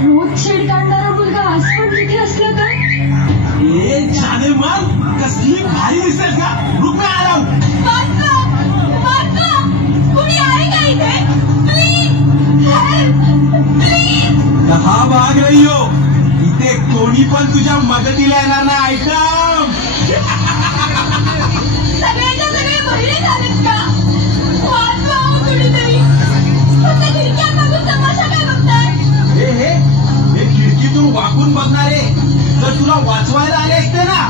रोज छेड काढणारा मुलगा आज पण तिथे असला तर? छाने मान कसली भारी दिसेल का? रुक मैं आ रहा हूं. कुणी आहे का इथे? प्लीज कहा भाग रही हो? इथे कोणी पण तुझ्या मदतीला येणार नाही. आयटम सगळ्याच्या सगळे बहिरे झालेत का? वाचवा हो कुणीतरी. फक्त खिडक्यात बघून तमाशा काय बघताय? हे खिडकीतून वाकून बघणारे जर तुला वाचवायला आले असते ना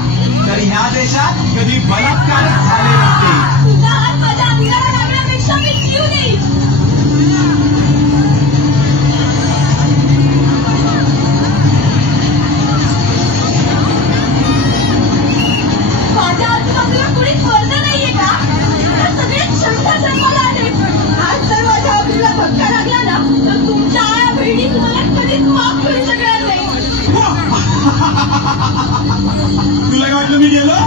तर ह्या देशात कधी बलात्कारच झाले नसते. तुझा हात माझ्या अंगावर लागण्यापेक्षा मी जीव देईन. माझ्या आजूबाजूला कुणीच वर्ग नाहीये का? सगळे शंका जन्माला आले. आज जर माझ्या अग्नीला धक्का लागला ना तर तुमच्या आया बहिणी तुम्हाला कधीच माफ करू शकणार नाही. तुला काय वाटलं मी गेलो?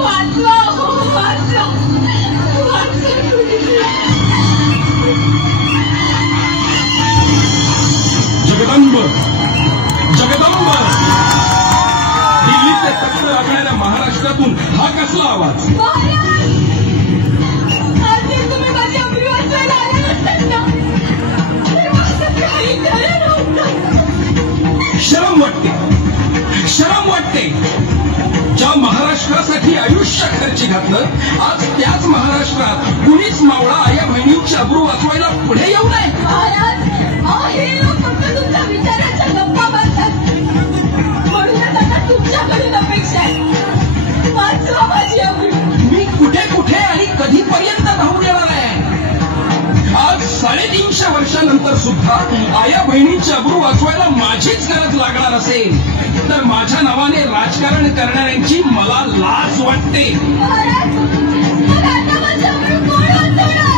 वाचवा हो वाचवा. जगदंब दिल्लीचे तख्त लागणाऱ्या महाराष्ट्रातून हा कसला आवाज? आज जर तुम्ही माझी अब्रू वाचवायला आले नसतात ना तर माझं काही खरं नव्हतं. शरम वाटते. ज्या महाराष्ट्रासाठी आयुष्य खर्ची घातलं आज त्याच महाराष्ट्रात कुणीच मावळा आया बहिणींची अब्रू वाचवायला पुढे येऊ नये. महाराज हे लोक फक्त तुमच्या विचारांच्या गप्पा मारतात. म्हणूनच आता तुमच्याकडून अपेक्षा आहे. वाचवा माझी अब्रू. मी कुठे आणि कधीपर्यंत धावून येणार आहे? आज 350 वर्षानंतर सुद्धा आया बहिणींची अब्रू वाचवायला माझीच गरज लागणार असेल तर माझ्या नावाने राजकारण करणाऱ्यांची मला लाज वाटते. महाराज मग आता माझी अब्रू कोण वाचवणार?